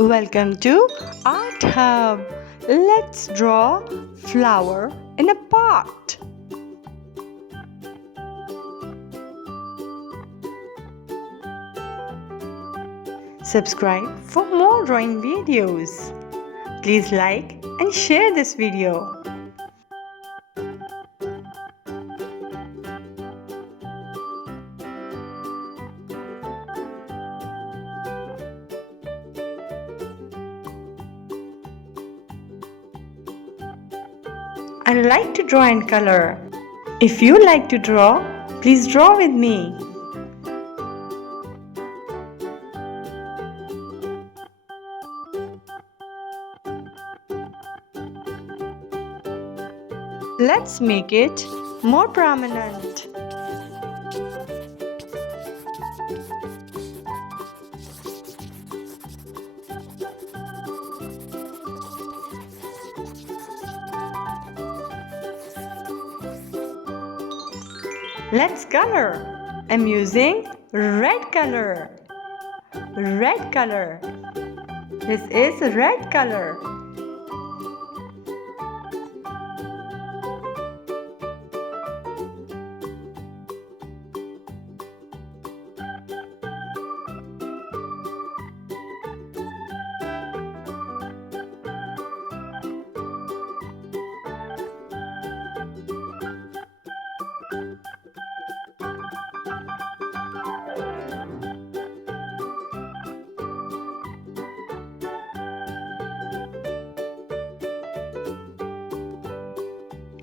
Welcome to Art Hub. Let's draw flower in a pot. Subscribe for more drawing videos. Please like and share this video. I like to draw in color. If you like to draw, please draw with me. Let's make it more prominent. Let's color. I'm using red color. Red color. This is red color.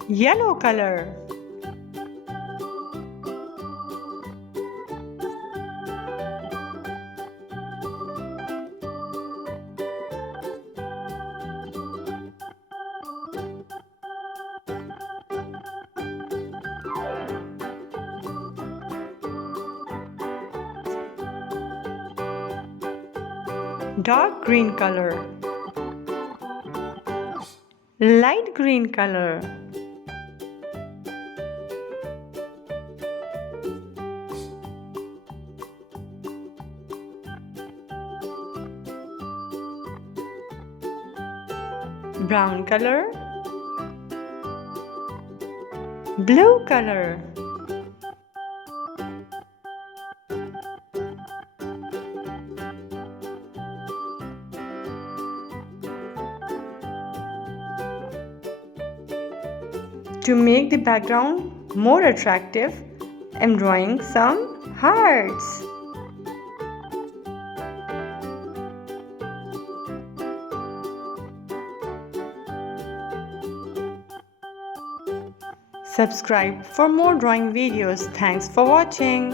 Yellow color. Dark green color. Light green color. Brown color. Blue color. To make the background more attractive, I'm drawing some hearts. Subscribe for more drawing videos. Thanks for watching.